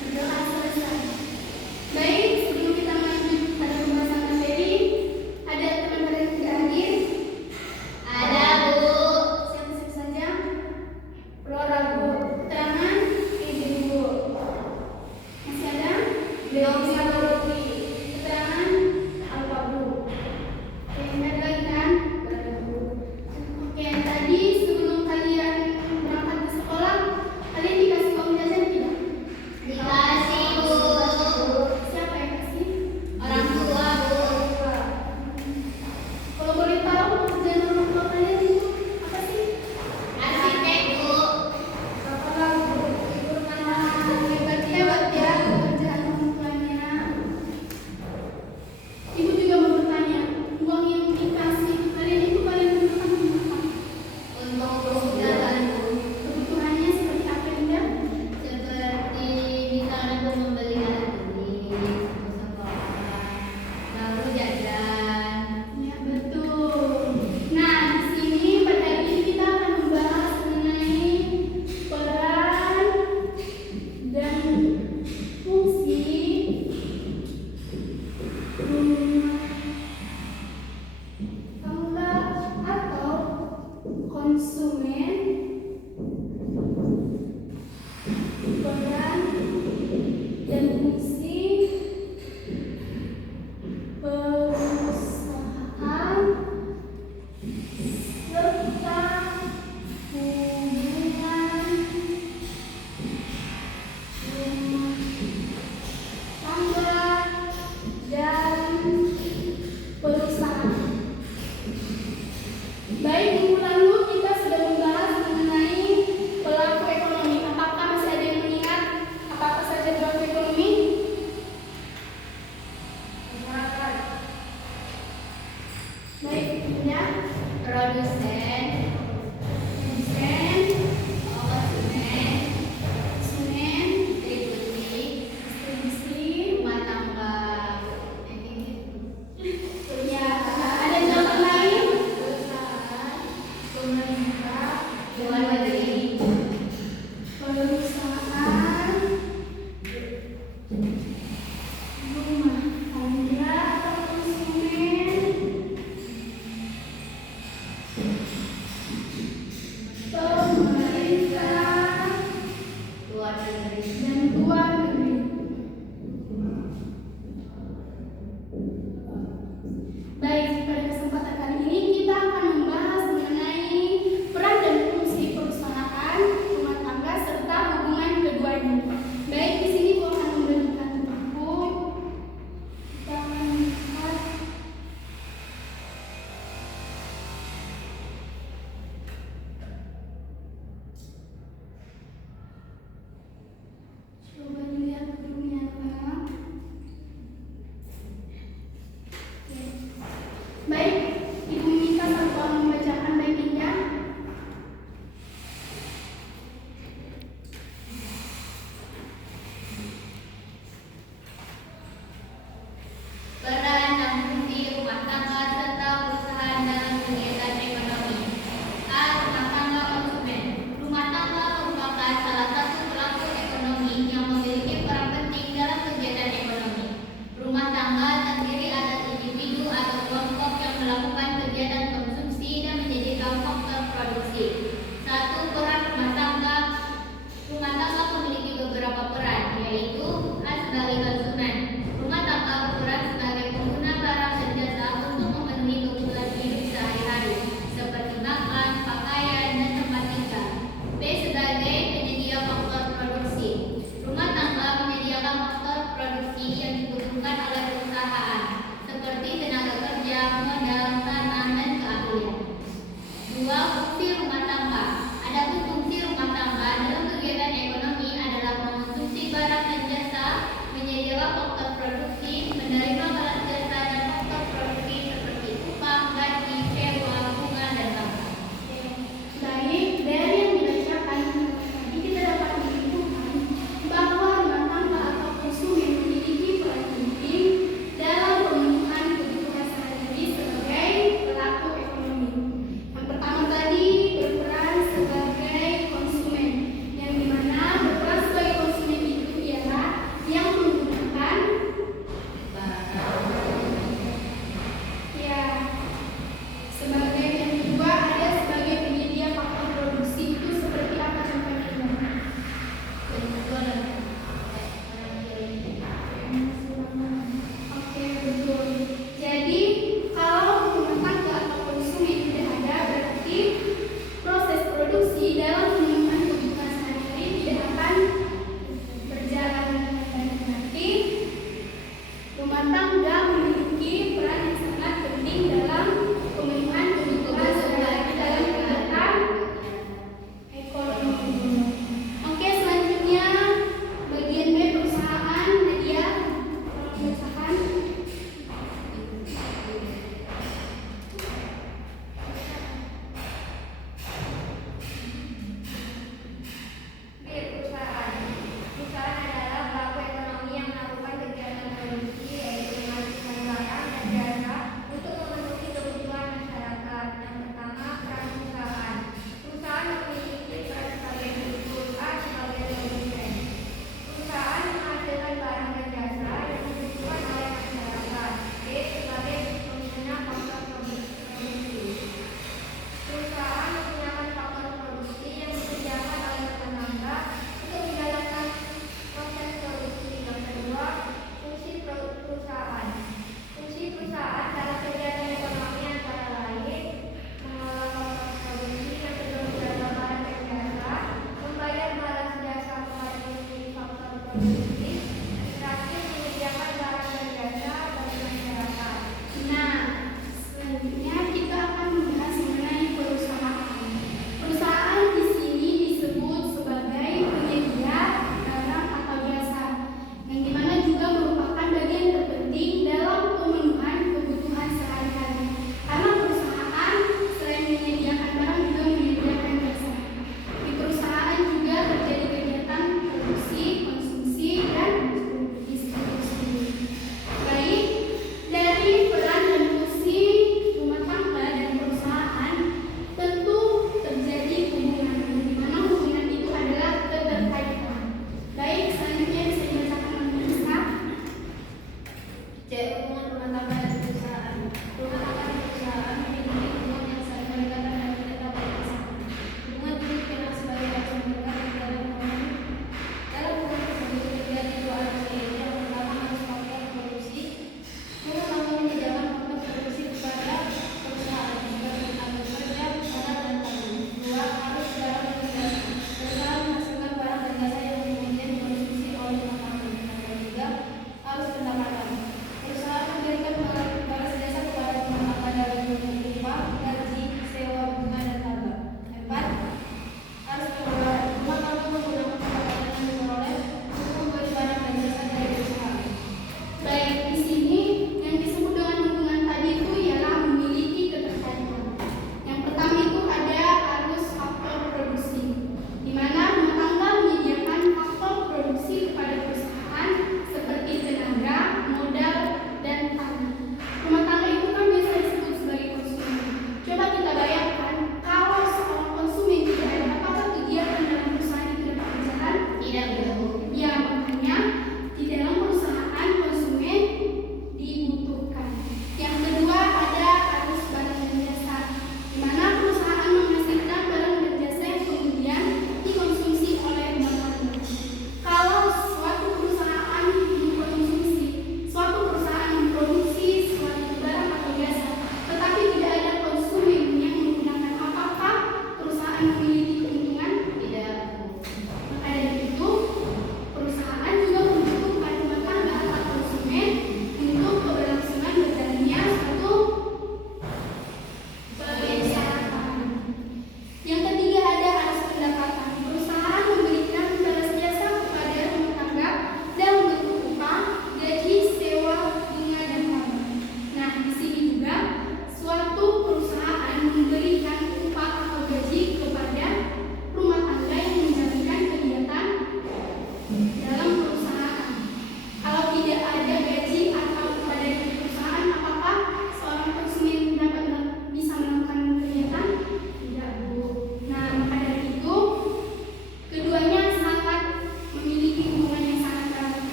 Berdoa selesai. Baik, sebelum kita lanjut pada pembahasan materi, ada teman-teman yang tidak hadir? Ada, Bu. Siapa saja? Flora, Bu. Keterangan? Ibu. Masih ada? Belum sama Robi. Keterangan? Apa, Bu? Oke, ada lagi kan? Ada, Bu. Oke, tadi sebelum kalian berangkat ke sekolah, kalian dikasih uang jajan tidak? Dikasih, Bu. Siapa yang kasih? Orang tua, Bu. Kalau boleh tahu pekerjaan orang tua kalian itu apa sih? Arsitek, Bu. Apalah, Bu? Ibu mana hebat ya pekerjaan orang tuanya. Ibu juga mau bertanya, uang yang dikasih kalian itu kalian gunakan untuk apa? Untuk kebutuhan, Bu. Kebutuhannya seperti apa, Bunda? Seperti misalnya Bu membeli alat tulis untuk sekolah, lalu jajan. Ya, betul. Nah, di sini pada hari ini kita akan membahas mengenai peran dan fungsi rumah tangga atau konsumen, peran dan fungsi perusahaan serta hubungan rumah tangga dan perusahaan. Baik, minggu lalu kita sudah membahas mengenai pelaku ekonomi. Apakah masih ada yang mengingat apa saja pelaku ekonomi? Baik, Bunda. Produsen, Konsumen, konsumen, konsumen, distribusi, distribusi. rumah tangga. Ya, ada jawaban lain? Pemerintah, luar negeri. Perusahaan, rumah tangga atau konsumen, pemerintah, Luar negeri. dan luar negeri. Baik, pada kesempatan kali ini kita akan membahas mengenai peran dan fungsi perusahaan, rumah tangga, serta hubungan keduanya. Baik, di sini aku akan memberikan buku. Kita akan lihat. Coba dilihat bukunya, Pak. Oke. Baik, Ibu minta satu orang membacakan baiknya. Peran dan fungsi rumah tangga serta perusahaan dalam kegiatan ekonomi. A. Rumah tangga konsumen. Rumah tangga merupakan salah satu pelaku ekonomi yang memiliki peran penting dalam kegiatan ekonomi. Rumah tangga terdiri atas individu atau kelompok yang melakukan kegiatan konsumsi dan menyediakan faktor produksi. Satu, peran rumah tangga. Rumah tangga memiliki beberapa peran, yaitu A. Sebagai konsumen. Rumah tangga berperan sebagai pengguna barang dan jasa untuk memenuhi kebutuhan hidup sehari-hari, seperti makan, pakaian, dan tempat tinggal. B. Sebagai penyedia faktor produksi. Rumah tangga menyediakan faktor produksi yang dibutuhkan oleh perusahaan, seperti tenaga kerja, modal, tanah, dan keahlian. 2. Fungsi rumah tangga. Adapun fungsi rumah tangga dalam kegiatan ekonomi adalah mengonsumsi barang dan jasa, menyediakan faktor produksi, menerima balas jasa dan faktor produksi seperti upah, gaji, sewa, bunga, dan makan. Baik, dari yang dibacakan tadi kita dapat menyimpulkan bahwa rumah tangga atau konsumen memiliki peran penting dalam pemenuhan kebutuhan sehari-hari sebagai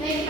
Baik